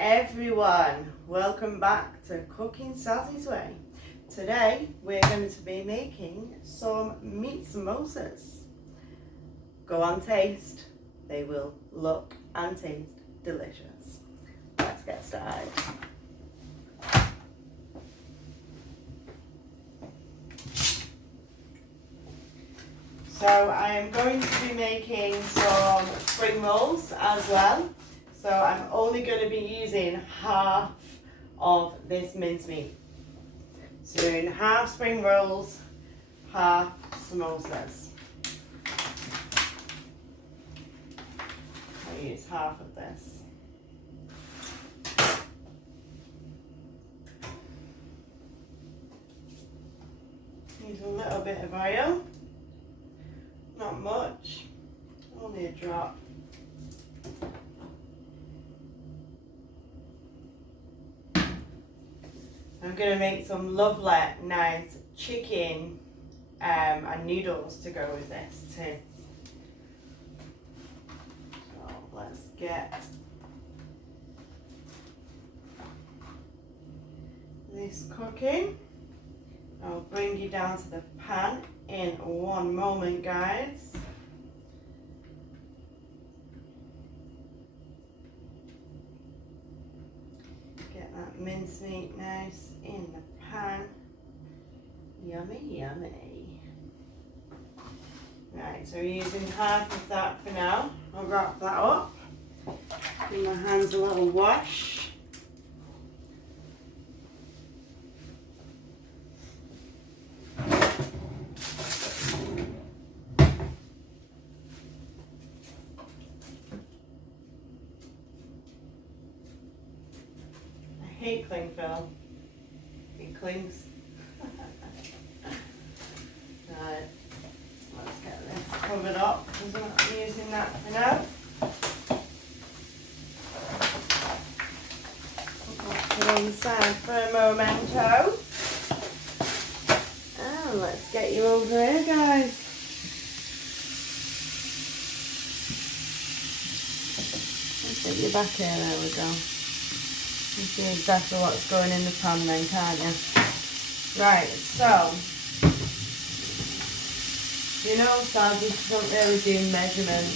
everyone, welcome back to Cooking Sazzy's Way. Today we're going to be making some meat samosas. Go on taste, they will look and taste delicious. Let's get started. So I am going to be making some spring rolls as well. So I'm only going to be using half of this mincemeat. So doing half spring rolls, half samosas. I'll use half of this. Use a little bit of oil. Not much, only a drop. I'm going to make some lovely, nice chicken and noodles to go with this too. So let's get this cooking. I'll bring you down to the pan in one moment, guys. Get that mincemeat nice in the pan. Yummy, yummy. Right, so we're using half of that for now. I'll wrap that up. Give my hands a little wash. I hate cling film. It clings. Right, let's get this covered up because I'm not using that for now. Put it on the side for a momento. And let's get you over here, guys. Let's get you back here, there we go. You see exactly what's going in the pan then, can't you? Right, so, you know, Sazzys don't really do measurements,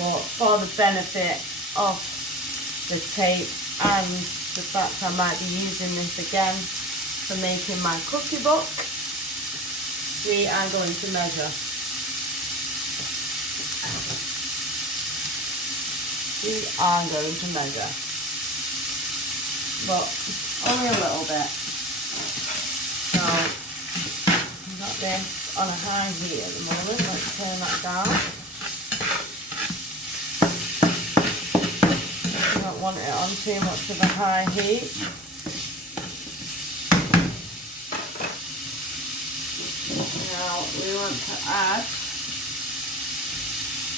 but for the benefit of the tape and the fact I might be using this again for making my cookie book, we are going to measure. We are going to measure. But only a little bit. So I've got this on a high heat at the moment. Let's turn that down. I don't want it on too much of a high heat. Now we want to add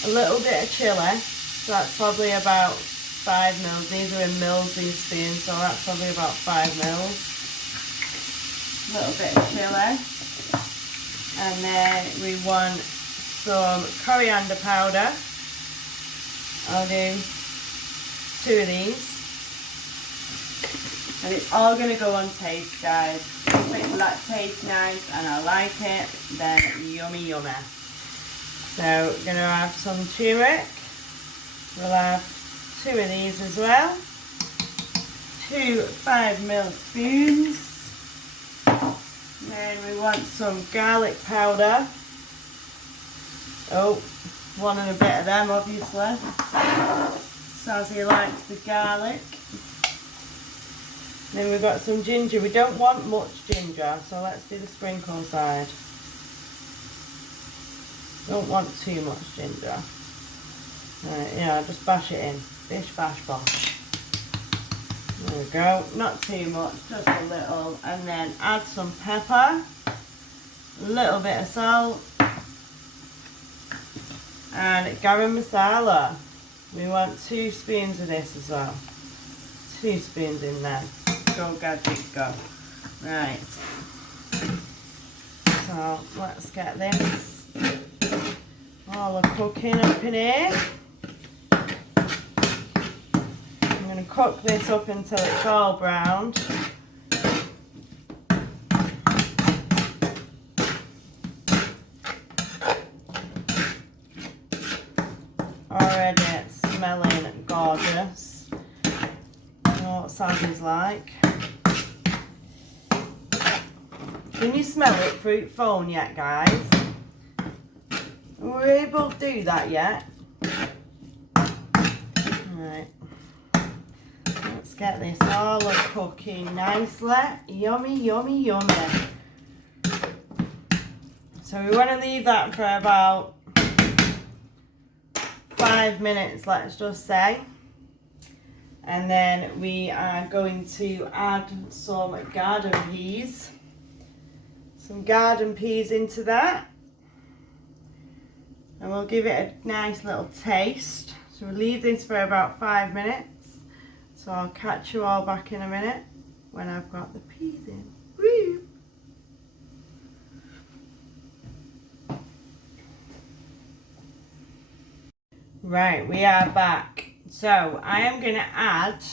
a little bit of chilli. So that's probably about 5 mils. These are in mils, these spoons, so that's probably about 5 mils. A little bit of chilli. And then we want some coriander powder. I'll do 2 of these. And it's all going to go on taste, guys. If it tastes nice and I like it, then yummy, yummy. So we're going to have some turmeric. We'll have 2 of these as well. 2 5 ml spoons. Then we want some garlic powder. Oh, one and a bit of them, obviously. Sazzy likes the garlic. Then we've got some ginger. We don't want much ginger, so let's do the sprinkle side. Don't want too much ginger. Right, yeah, just bash it in. Bish, bash, bosh. There we go. Not too much, just a little. And then add some pepper, a little bit of salt, and garam masala. We want 2 spoons of this as well. 2 spoons in there. Go, gadget, go. Right. So let's get this all the cooking up in here. cook this up until it's all browned. Already it's smelling gorgeous. You know what Sazzys like. Can you smell it through your phone yet, guys? Are we able to do that yet? Right. Let's get this all cooking nicely. Yummy, yummy, yummy. So we want to leave that for about 5 minutes, let's just say. And then we are going to add some garden peas. Some garden peas into that. And we'll give it a nice little taste. So we'll leave this for about 5 minutes. So I'll catch you all back in a minute when I've got the peas in. Woo! Right, we are back. So I am going to add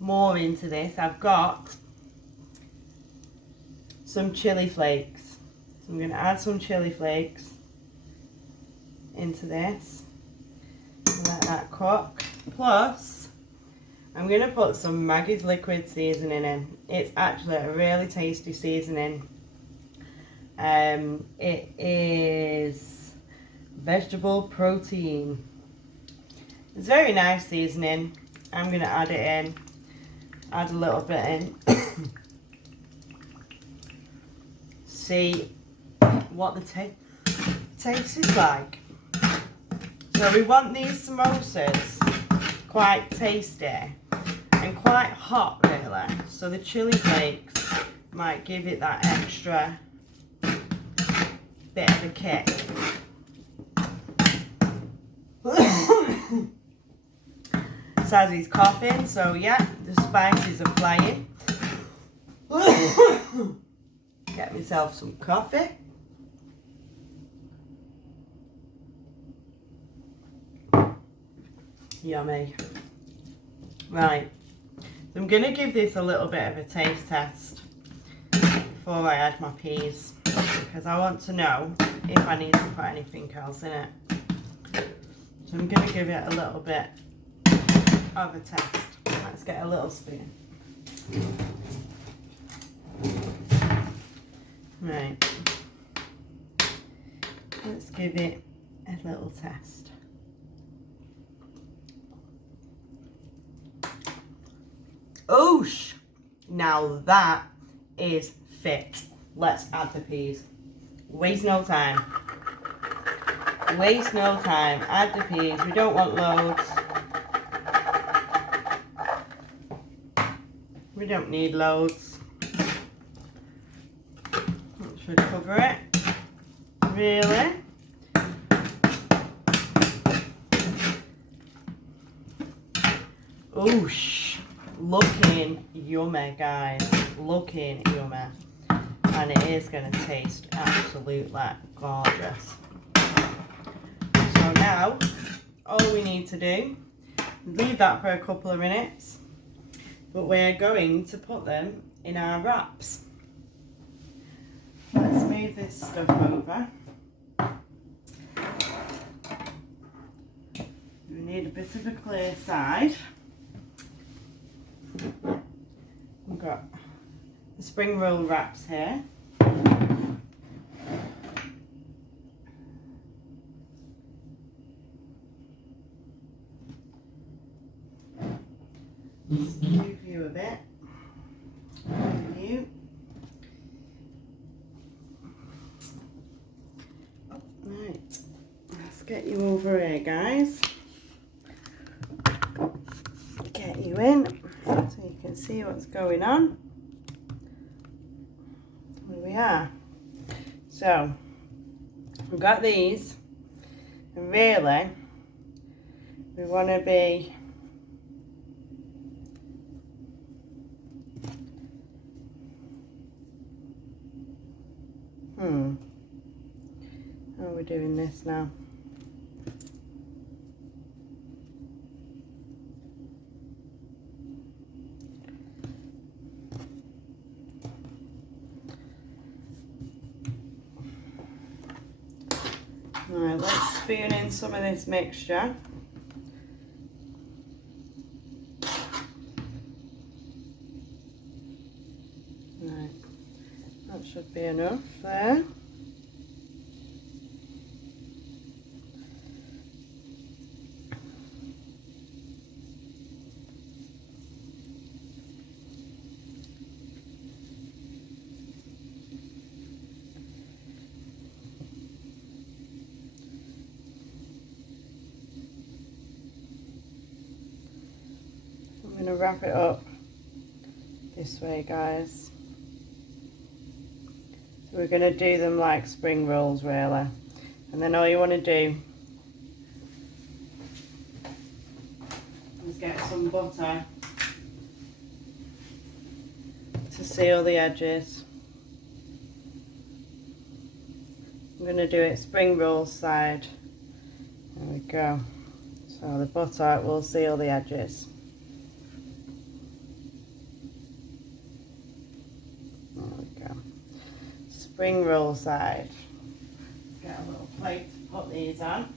more into this. I've got some chili flakes. So I'm going to add some chili flakes into this. Let that cook. Plus, I'm going to put some Maggie's liquid seasoning in. It's actually a really tasty seasoning. It is vegetable protein. It's very nice seasoning. I'm going to add it in. Add a little bit in. See what the taste is like. So we want these samosas quite tasty and quite hot, really. So the chili flakes might give it that extra bit of a kick. Sazzy's coughing, so yeah, the spices are flying. Get myself some coffee. Yummy. Right, so I'm going to give this a little bit of a taste test before I add my peas, because I want to know if I need to put anything else in it. So I'm going to give it a little bit of a test. Let's get a little spoon. Right, let's give it a little test. Oosh! Now that is fit. Let's add the peas. Waste no time. Waste no time. Add the peas. We don't want loads. We don't need loads. That should cover it. Really? Oosh. Looking yummy, guys. Looking yummy. And it is going to taste absolutely gorgeous. So now, all we need to do is leave that for a couple of minutes. But we're going to put them in our wraps. Let's move this stuff over. We need a bit of a clear side. We've got the spring roll wraps here. Just move you a bit. Move you. Right, let's get you over here, guys. Get you in so you can see what's going on. Here we are. So, we've got these, and really, we want to be how are we doing this now? spoon in some of this mixture. Right, that should be enough there. I'm going to wrap it up this way, guys. So we're going to do them like spring rolls, really. And then all you want to do is get some butter to seal the edges. I'm going to do it spring roll side. There we go. So the butter will seal the edges. There we go. Spring roll side. Let's get a little plate to put these on.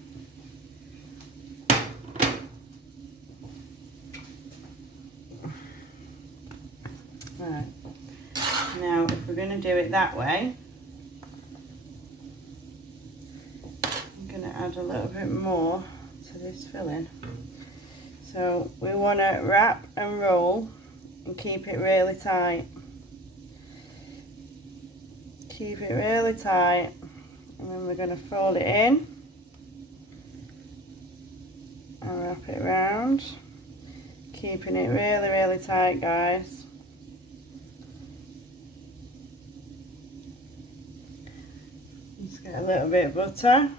Right. Now if we're going to do it that way, I'm going to add a little bit more to this filling. So we want to wrap and roll and keep it really tight. Keep it really tight, and then we're going to fold it in and wrap it around, keeping it really, really tight, guys. Just get a little bit of butter.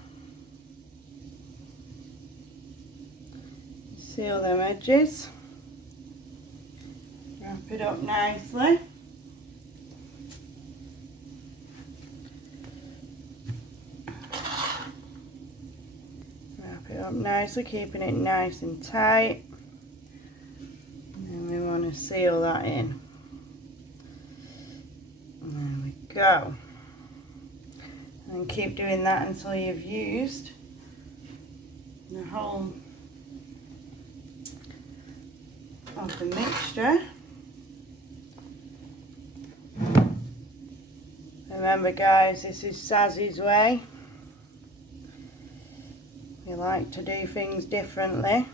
Seal them edges. Wrap it up nicely. Wrap it up nicely, keeping it nice and tight. And then we want to seal that in. There we go. And keep doing that until you've used the whole of the mixture. Remember, guys, this is Sazzys way. We like to do things differently,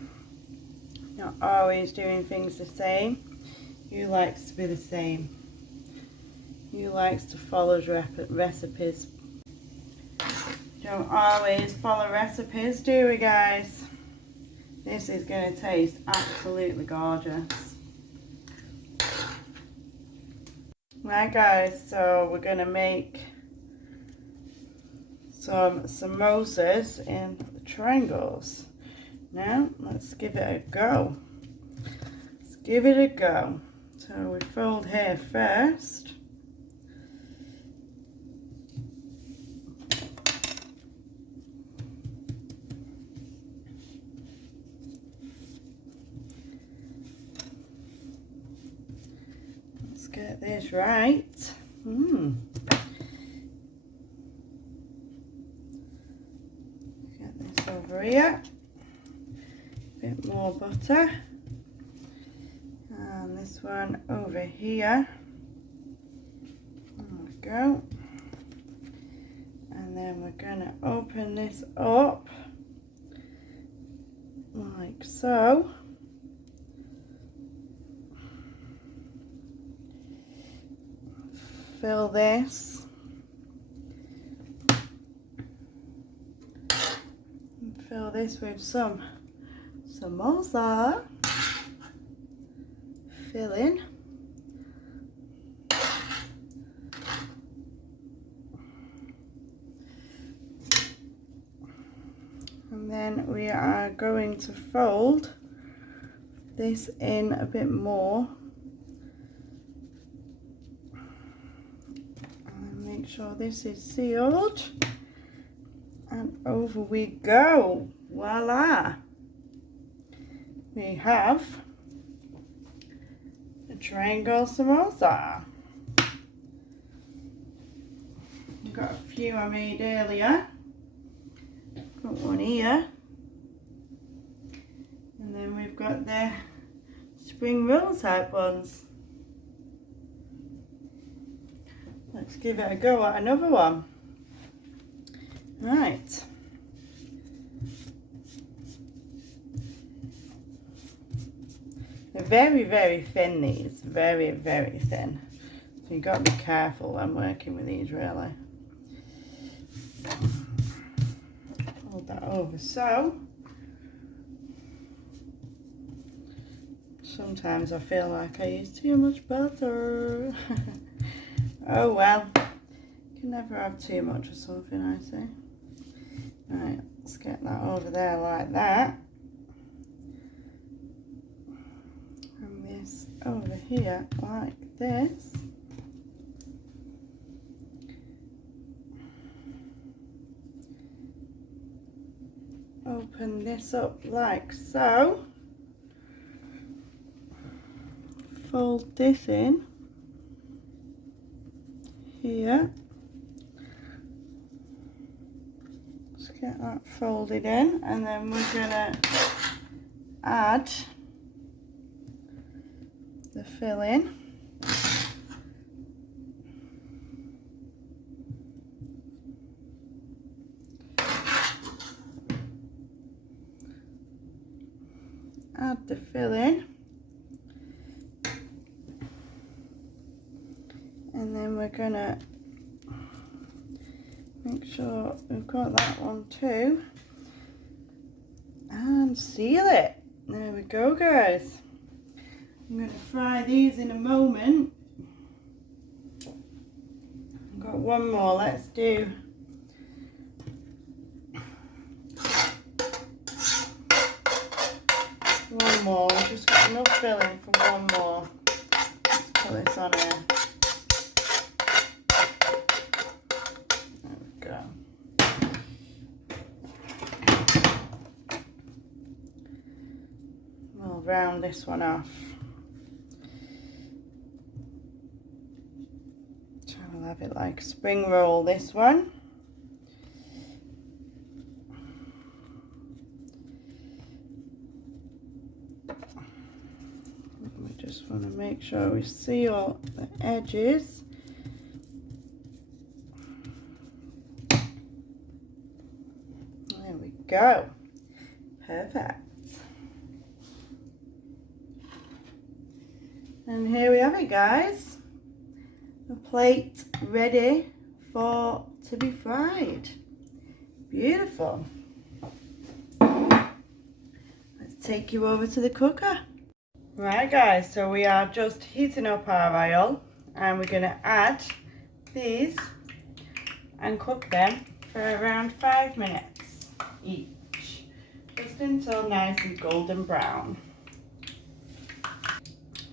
not always doing things the same. You likes to be the same. You likes to follow recipes. Don't always follow recipes, do we, guys? This is going to taste absolutely gorgeous. Right, guys, so we're going to make some samosas in triangles. Now, let's give it a go. Let's give it a go. So we fold here first. Get this right. Get this over here. A bit more butter. And this one over here. There we go. And then we're going to open this up like so. Fill this and fill this with some samosa filling. And then we are going to fold this in a bit more. Make sure this is sealed, and over we go. Voila, we have a triangle samosa. I've got a few I made earlier, Got one here. And then we've got the spring roll type ones. Let's give it a go at another one. Right. They're very, very thin, these. Very, very thin. So you've got to be careful when working with these, really. Hold that over so. Sometimes I feel like I use too much butter. Oh well. You can never have too much of something, I say. Right, let's get that over there like that. And this over here like this. Open this up like so. Fold this in here. Let's get that folded in, and then we're gonna add the filling. Add the filling. And then we're gonna make sure we've got that one too. And seal it. There we go, guys. I'm gonna fry these in a moment. I've got one more, let's do one more. We've just got enough filling for one more. Let's put this on here. There we go. We'll round this one off. So I'll have it like a spring roll, this one. We just want to make sure we seal the edges. There we go. Perfect. And here we have it, guys. A plate ready to be fried. Beautiful. Let's take you over to the cooker. Right, guys, so we are just heating up our oil, and we're going to add these and cook them for around 5 minutes each, just until nice and golden brown.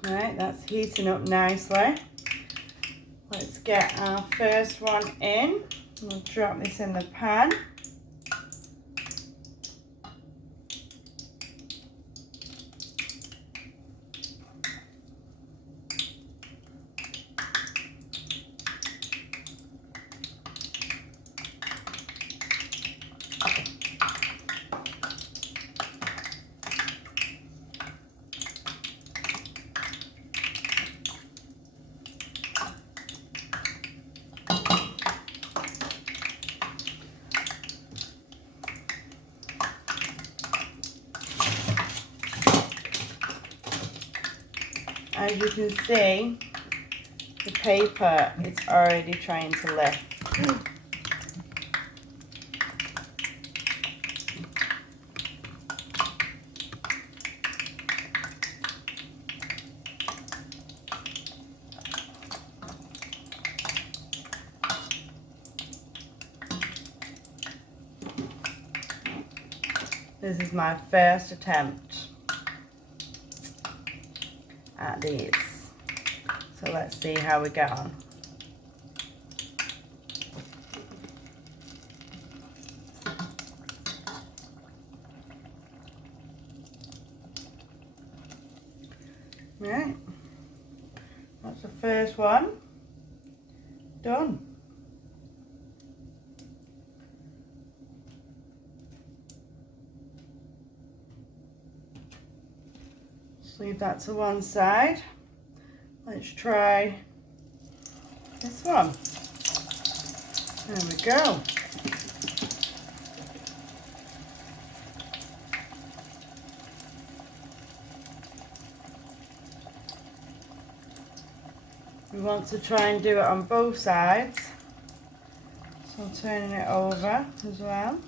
Right, that's heating up nicely. Let's get our first one in. We'll drop this in the pan. As you can see, the paper is already trying to lift. This is my first attempt at these, so let's see how we get on. Right, that's the first one done. leave that to one side. Let's try this one. There we go. We want to try and do it on both sides. So turning it over as well.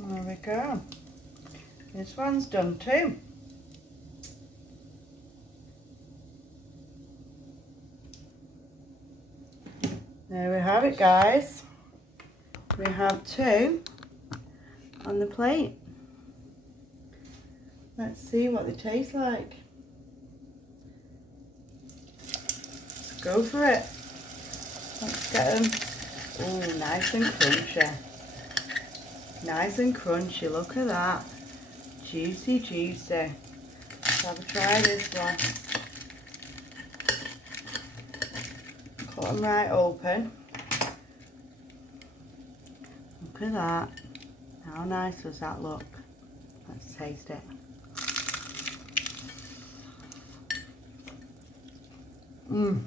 There we go. This one's done too. There we have it, guys. We have two on the plate. Let's see what they taste like. Go for it. Let's get them. Oh, nice and crunchy. Nice and crunchy, look at that. Juicy, juicy. Let's have a try this one. Cut them right open. Look at that. How nice does that look? Let's taste it. Mmm.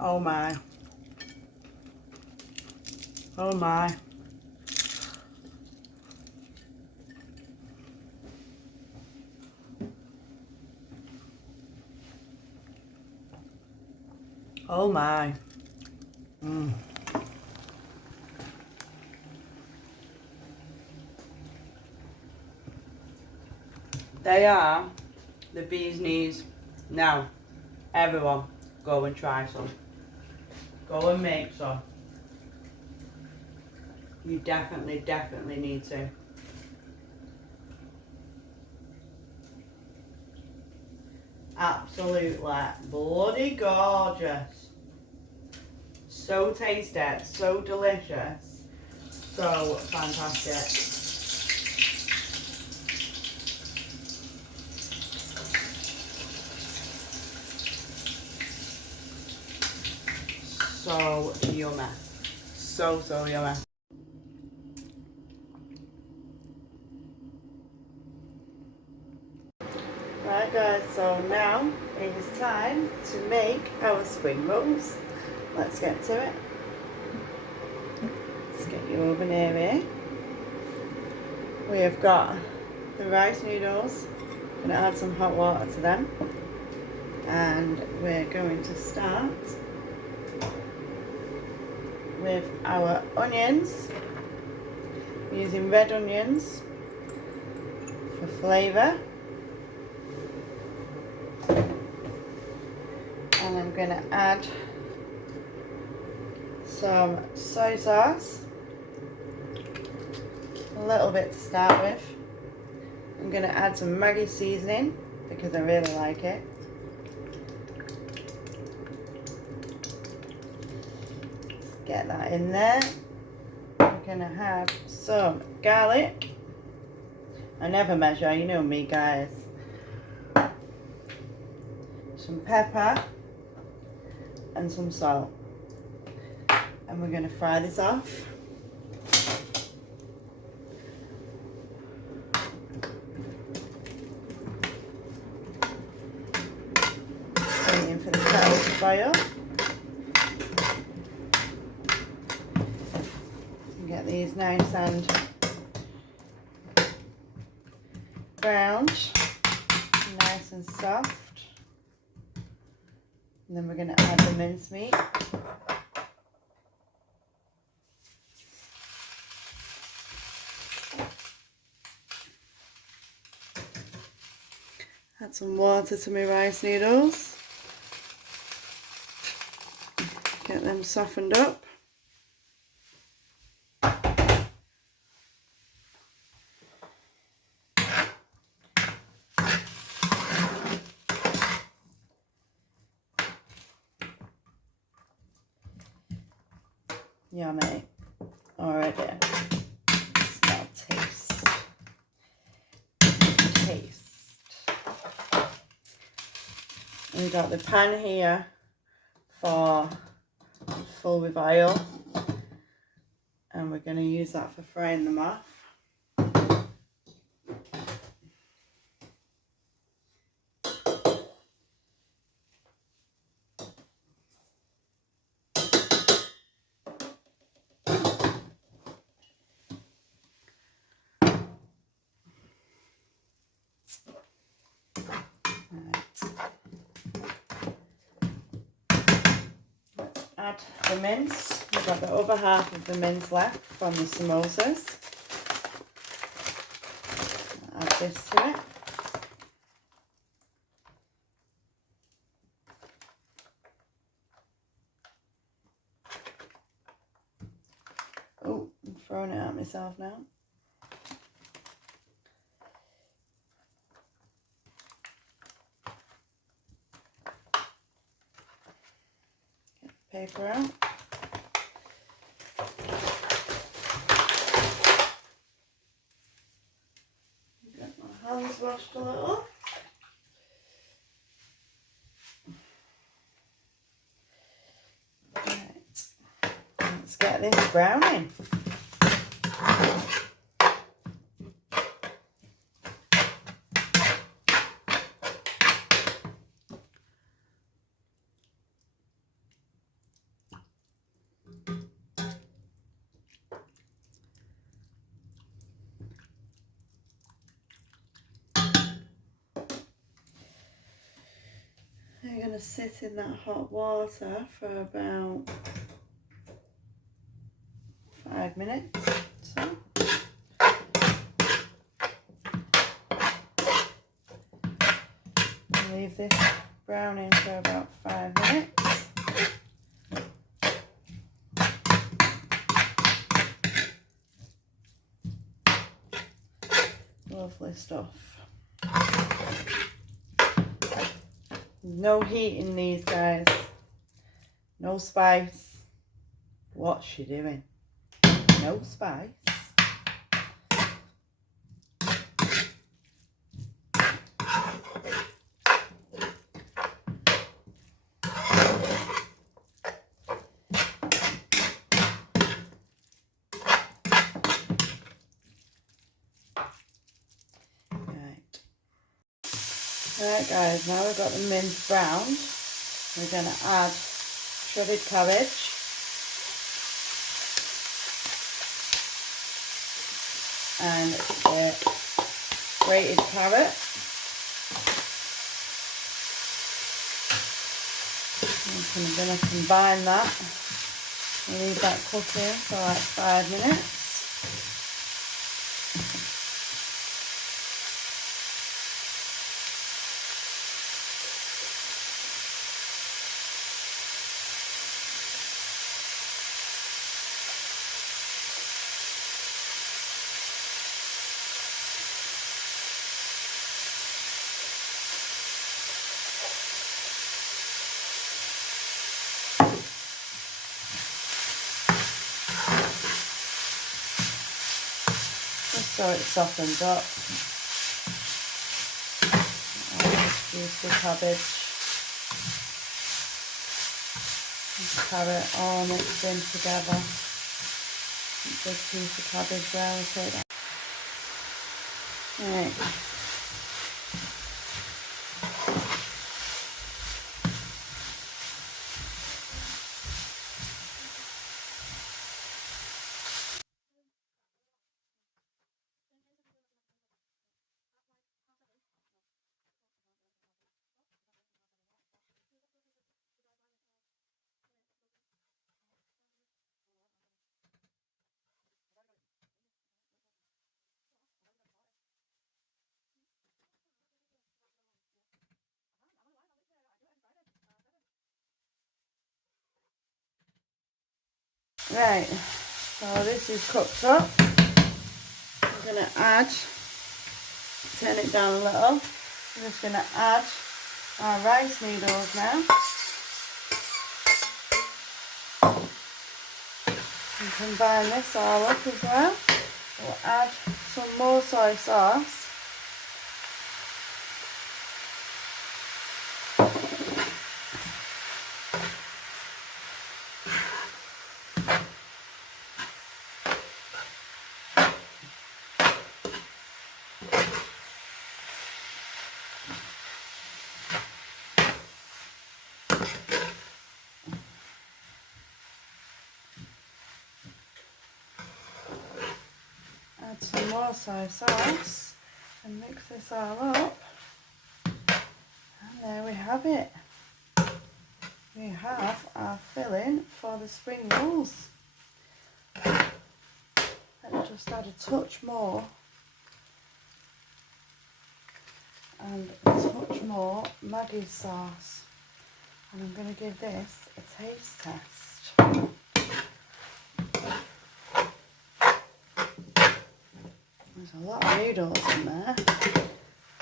Oh my. Oh my. Oh my. Mm. They are the bee's knees. Now, everyone, go and try some. Go and make some. You definitely need to. Absolutely bloody gorgeous. So tasty, so delicious, so fantastic. So yummy. So yummy. Right guys, so now it is time to make our spring rolls. Let's get to it. Let's get you over near me. We have got the rice noodles. I'm going to add some hot water to them. And we're going to start with our onions. We're using red onions for flavour. And I'm going to add some soy sauce, a little bit to start with. I'm going to add some Maggi seasoning because I really like it. Let's get that in there. I'm going to have some garlic. I never measure, you know me guys. Some pepper and some salt. And we're going to fry this off. Waiting for the kettle to boil. And get these nice and browned, nice and soft. And then we're going to add the mincemeat. Add some water to my rice noodles. Get them softened up. Yummy. Already. Smell, taste. And we've got the pan here for full with oil. And we're going to use that for frying them off. Add the mince. We've got the other half of the mince left from the samosas. Add this to it. Oh, I'm throwing it at myself now. Get the paper out. Get my hands washed a little. Right. Let's get this browning. They're going to sit in that hot water for about 5 minutes. So. Leave this browning for about 5 minutes. Lovely stuff. No heat in these, guys. No spice. What's she doing? No spice. Right guys, now we've got the mince browned, we're going to add shredded cabbage, and the grated carrot. I'm going to combine that and leave that cooking for like 5 minutes. So it softens up. I'll just use the cabbage and the carrot all mixed in together. Big piece of cabbage there, I'll take that. Right. Right, so this is cooked up. I'm going to add, turn it down a little. I'm just going to add our rice noodles now. And combine this all up as well. We'll add some more soy sauce. Add some more soy sauce and mix this all up. And there we have it. We have our filling for the spring rolls. Let me just add a touch more and a touch more Maggie's sauce. And I'm going to give this a taste test. There's a lot of noodles in there,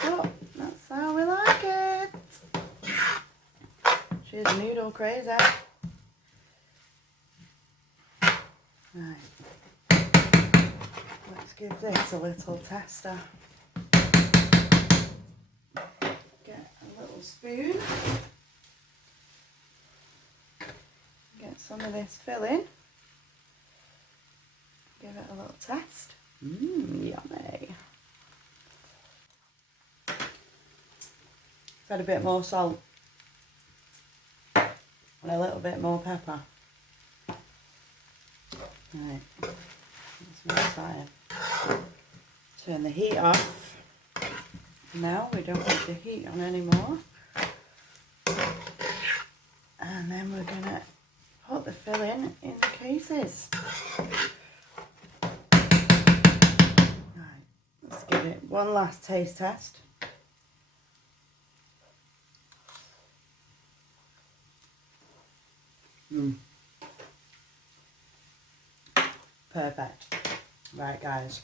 but that's how we like it. She's noodle crazy. Right, let's give this a little tester. Get a little spoon. Get some of this filling. Give it a little test. Yummy. Add a bit more salt and a little bit more pepper. Right, let's mix that in. Turn the heat off. Now we don't want the heat on anymore. And then we're gonna put the filling in the cases. Right, let's give it one last taste test. Perfect. Right guys,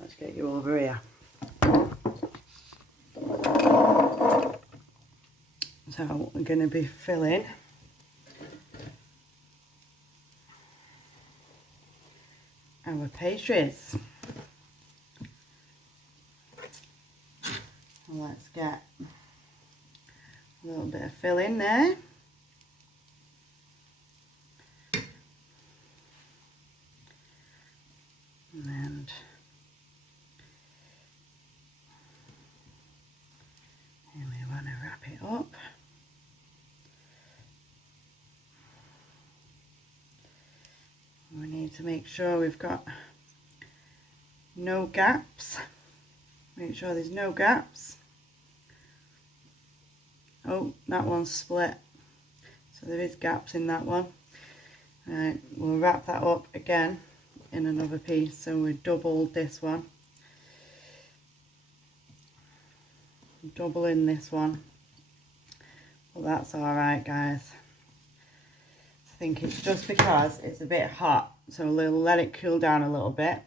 let's get you over here. So we're going to be filling our pastries. Let's get a little bit of filling there. And we want to wrap it up. We need to make sure we've got no gaps. Make sure there's no gaps. Oh, that one's split. So there is gaps in that one. Right, we'll wrap that up again in another piece. So we doubled this one. Double in this one. Well, that's alright guys. I think it's just because it's a bit hot. So we'll let it cool down a little bit.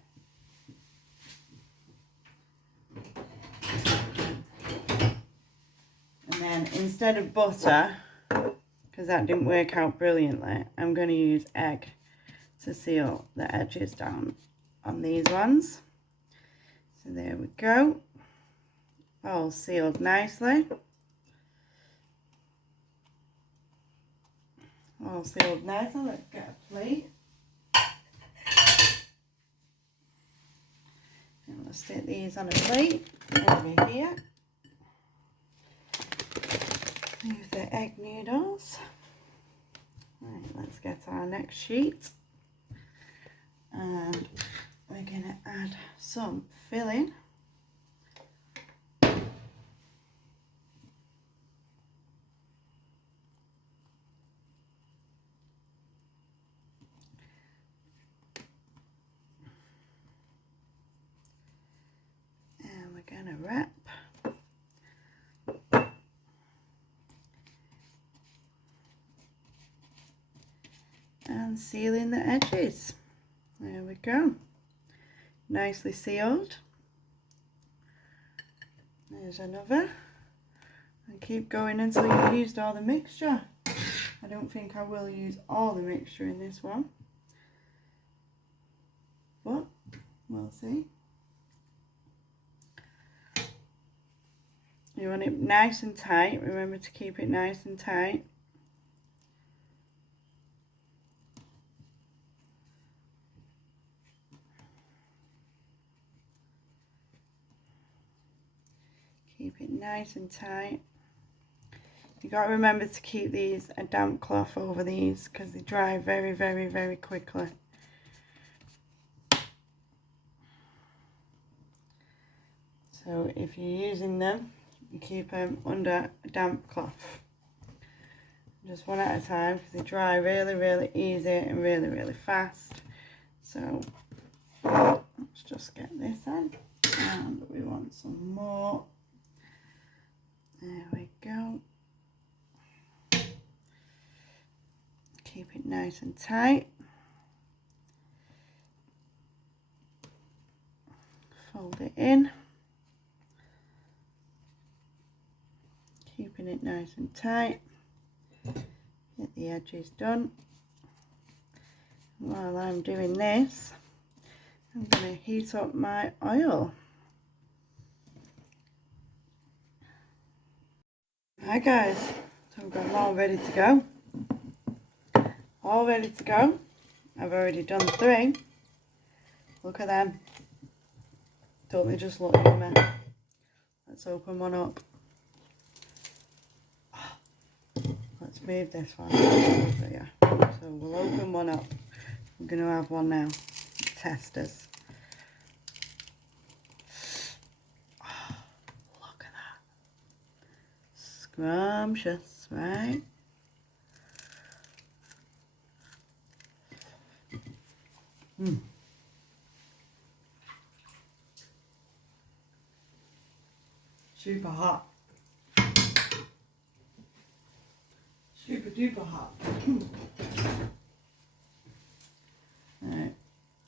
And then instead of butter, because that didn't work out brilliantly, I'm going to use egg to seal the edges down on these ones. So there we go. All sealed nicely. All sealed nicely. Let's get a plate. And we'll stick these on a plate over here. Leave the egg noodles. Right, let's get our next sheet. And we're going to add some filling. And we're going to wrap. And and sealing the edges. There we go. Nicely sealed. There's another. And keep going until you've used all the mixture. I don't think I will use all the mixture in this one, but we'll see. You want it nice and tight. Remember to keep it nice and tight. Keep it nice and tight. You got to remember to keep these a damp cloth over these because they dry very, very, very quickly. So if you're using them, you keep them under a damp cloth. Just one at a time because they dry really, really easy and really, really fast. So let's just get this in, and we want some more. There we go. Keep it nice and tight. Fold it in. Keeping it nice and tight. Get the edges done. While I'm doing this, I'm going to heat up my oil. Hi guys, so I've got them all ready to go. All ready to go. I've already done 3. Look at them. Don't they just look yummy? Let's open one up. Let's move this one. So yeah, so we'll open one up. We're going to have one now. Testers. Oh, look at that. Scrumptious, right? Super hot. Super duper hot. Alright,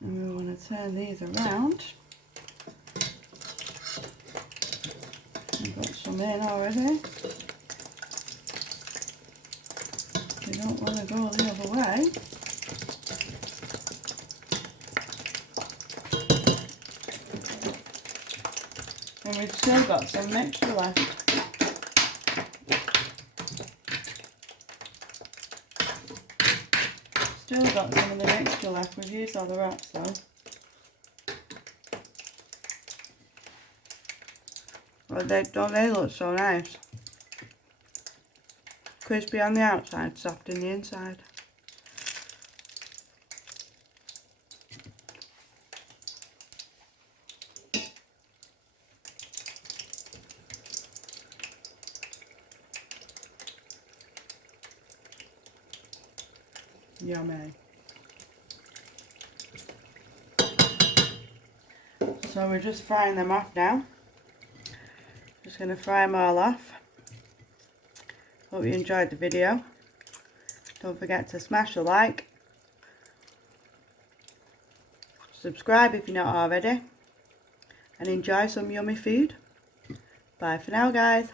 and we want to turn these around. We've got some in already. We don't want to go the other way. And we've still got some mixture left. Still got some of the mixture left. We've used all the wraps though. Well, don't they look so nice? Crispy on the outside, soft in the inside. Yummy. So we're just frying them off now. Just going to fry them all off. Hope you enjoyed the video. Don't forget to smash the like. Subscribe if you're not already. And enjoy some yummy food. Bye for now, guys.